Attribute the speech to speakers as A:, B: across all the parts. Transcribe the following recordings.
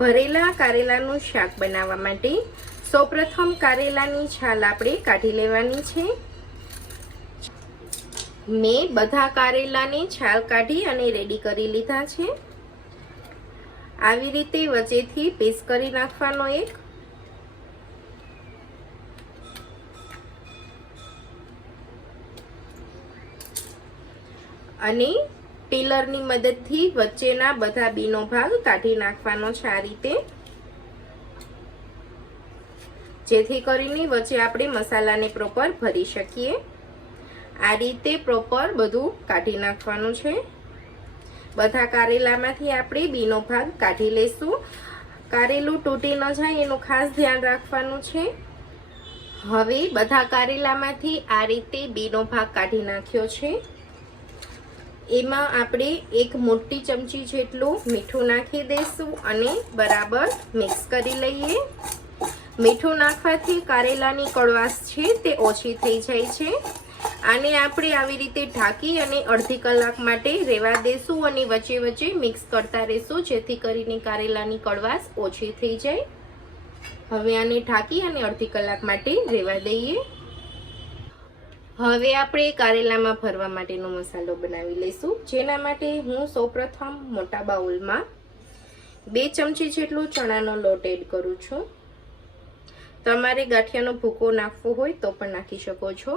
A: ભરેલા કારેલાનું શાક બનાવવા માટે સૌપ્રથમ કારેલાની છાલ આપણે કાઢી લેવાની છે. મેં બધા કારેલાની છાલ કાઢી અને રેડી કરી લીધા છે. આવી રીતે વચ્ચેથી પીસ કરી નાખવાનો એક. અને ટીલરની મદદથી વચ્ચેના બધા બીનો ભાગ કાઢી નાખવાનો છે આ રીતે. જેથી કરીને વચ્ચે આપણે મસાલાને પ્રોપર ભરી શકીએ. આ રીતે પ્રોપર બધું કાઢી નાખવાનું છે. બધા કારેલામાંથી આપણે બીનો ભાગ કાઢી લેશું કારેલું તૂટી ન જાય એનું ખાસ ધ્યાન રાખવાનું છે. હવે બધા કારેલામાંથી આ રીતે બીનો ભાગ કાઢી નાખ્યો છે. એમાં આપણે એક મોટી ચમચી જેટલું મીઠું નાખી દઈશું અને બરાબર મિક્સ કરી લઈએ. મીઠું નાખવાથી કારેલાની કડવાશ છે તે ઓછી થઈ જાય છે. આને આપણે આવી રીતે ઢાંકી અને અડધી કલાક માટે રહેવા દેશું અને વચ્ચે વચ્ચે મિક્સ કરતા રહેશું જેથી કરીને કારેલાની કડવાશ ઓછી થઈ જાય. હવે આને ઢાંકી અને અડધી કલાક માટે રહેવા દઈએ. હવે આપણે કારેલામાં ભરવા માટેનો મસાલો બનાવી લઈશું. જેના માટે હું સૌપ્રથમ મોટા બાઉલમાં બે ચમચી જેટલું ચણાનો લોટ એડ કરું છું. તમારે ગાંઠિયાનો ભૂકો નાખવો હોય તો પણ નાખી શકો છો.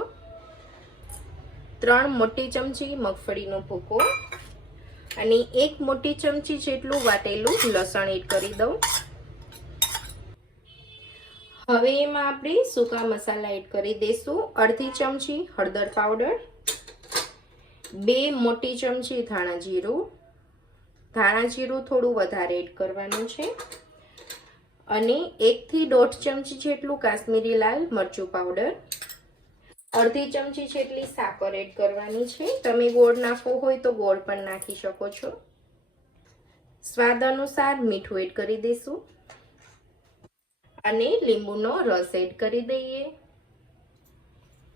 A: ત્રણ મોટી ચમચી મગફળીનો ભૂકો અને એક મોટી ચમચી જેટલું વાટેલું લસણ એડ કરી દઉં. હવે એમાં આપણે સૂકા મસાલા એડ કરી દઈશું અડધી ચમચી હળદર પાવડર, બે મોટી ચમચી ધાણા જીરું. ધાણા જીરું થોડું વધારે એડ કરવાનું છે. અને એકથી દોઢ ચમચી જેટલું કાશ્મીરી લાલ મરચું પાવડર. અડધી ચમચી જેટલી સાકર એડ કરવાની છે. તમે ગોળ નાખવો હોય તો ગોળ પણ નાખી શકો છો. સ્વાદ અનુસાર મીઠું એડ કરી દઈશું અને લીંબુનો રસ એડ કરી દઈએ.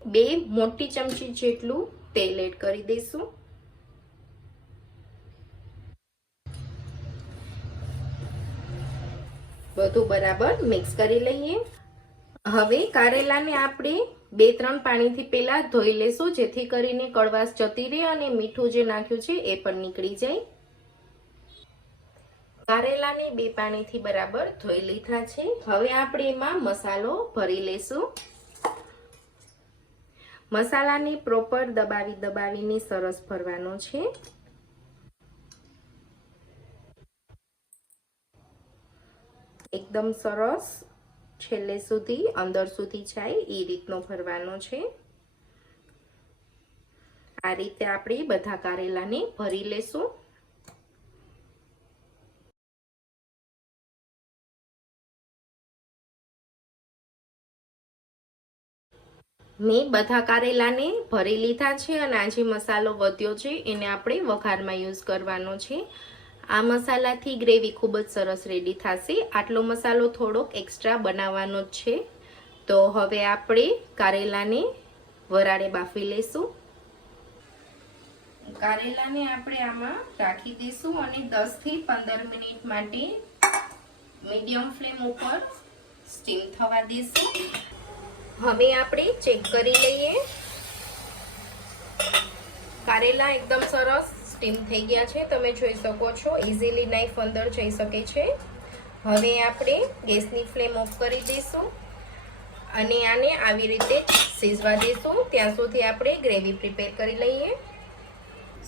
A: બે મોટી ચમચી જેટલું તેલ એડ કરી દઈશું. બધું બરાબર મિક્સ કરી લઈએ. હવે કારેલાને આપણે બે ત્રણ પાણીથી પહેલાં ધોઈ લેશું, જેથી કરીને કડવાશ જતી રહે અને મીઠું જે નાખ્યું છે એ પણ નીકળી જાય. કારેલાને બે પાણીથી બરાબર ધોઈ લીધા છે. હવે આપણે એમાં મસાલો ભરી લેશું. મસાલાને પ્રોપર દબાવી દબાવીને સરસ ભરવાનો છે. એકદમ સરસ છેલ્લે સુધી, અંદર સુધી જાય એ રીતનો ભરવાનો છે. આ રીતે આપણે બધા કારેલાને ભરી લેશું. મેં બધા કારેલાને ભરી લીધા છે અને આ જે મસાલો વધ્યો છે એને આપણે વઘારમાં યુઝ કરવાનો છે. આ મસાલાથી ગ્રેવી ખૂબ જ સરસ રેડી થશે. આટલો મસાલો થોડોક એક્સ્ટ્રા બનાવવાનો જ છે. તો હવે આપણે કારેલાને વરાળે બાફી લઈશું કારેલાને આપણે આમાં રાખી દઈશું અને દસથી પંદર મિનિટ માટે મીડિયમ ફ્લેમ ઉપર સ્ટીમ થવા દઈશું હવે આપણે ચેક કરી લઈએ. કારેલા એકદમ સરસ સ્ટીમ થઈ ગયા છે. તમે જોઈ શકો છો ઇઝીલી નાઈફ અંદર જઈ શકે છે. હવે આપણે ગેસની ફ્લેમ ઓફ કરી દઈશું અને આને આવી રીતે સીઝવા દઈશું. ત્યાં સુધી આપણે ગ્રેવી પ્રિપેર કરી લઈએ.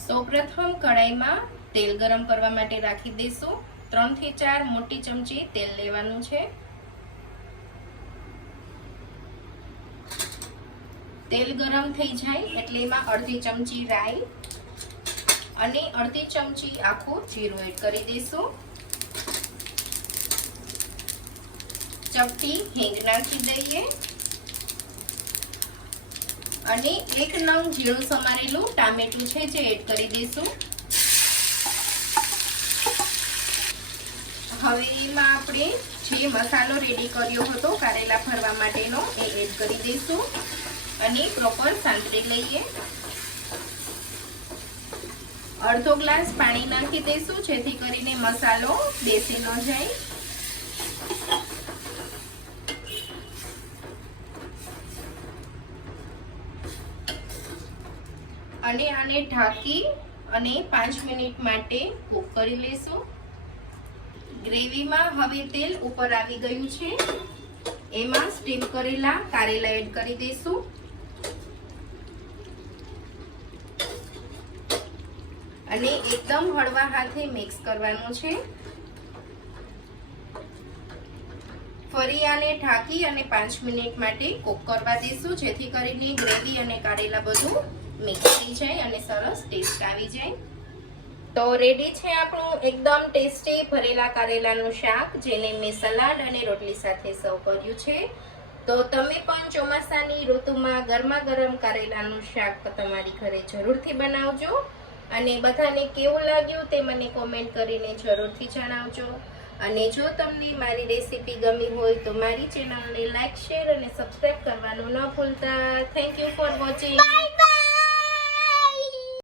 A: સૌપ્રથમ કઢાઈમાં તેલ ગરમ કરવા માટે રાખી દઈશું. ત્રણથી ચાર મોટી ચમચી તેલ લેવાનું છે. તેલ ગરમ થઈ જાય એટલે એમાં અડધી ચમચી રાઈ અને અડધી ચમચી આખું જીરું એડ કરી દઈશું ચપટી હિંગ નાખી દઈએ. અને એક નંગ જીરું સમારેલું ટામેટું છે જે એડ કરી દઈશું હવે એમાં આપણે જે મસાલો રેડી કર્યો હતો, કારેલા ભરવા માટેનો, એ એડ કરી દઈશું અને પ્રોપર સાંતરી લઈએ. અડધો ગ્લાસ પાણી નાખી દઈશું, જેથી કરીને મસાલો બેસી ન જાય. અને આને ઢાંકી અને પાંચ મિનિટ માટે કૂક કરી લઈશું. ગ્રેવીમાં હવે તેલ ઉપર આવી ગયું છે. એમાં સ્ટીમ કરેલા કારેલા એડ કરી દઈશું. અને એકદમ હળવા હાથે મિક્સ કરવાનું છે. ફરી આને ઢાંકી અને પાંચ મિનિટ માટે કૂક કરવા દઈશું, જેથી કરીને ગ્રેવી અને કારેલા બધું મિક્સ થઈ જાય અને સરસ ટેસ્ટ આવી જાય. તો રેડી છે આપણું એકદમ ટેસ્ટી ભરેલા કારેલાનું શાક, જેને મેં સલાડ અને રોટલી સાથે સર્વ કર્યું છે. તો તમે પણ ચોમાસાની ઋતુમાં ગરમા ગરમ કારેલાનું શાક તમારી ઘરે જરૂરથી બનાવજો. અને બધાને કેવું લાગ્યું તે મને કોમેન્ટ કરીને જરૂરથી જણાવજો. અને જો તમને મારી રેસીપી ગમી હોય તો મારી ચેનલને લાઈક શેર અને સબસ્ક્રાઈબ કરવાનું ન ભૂલતા. Thank you for watching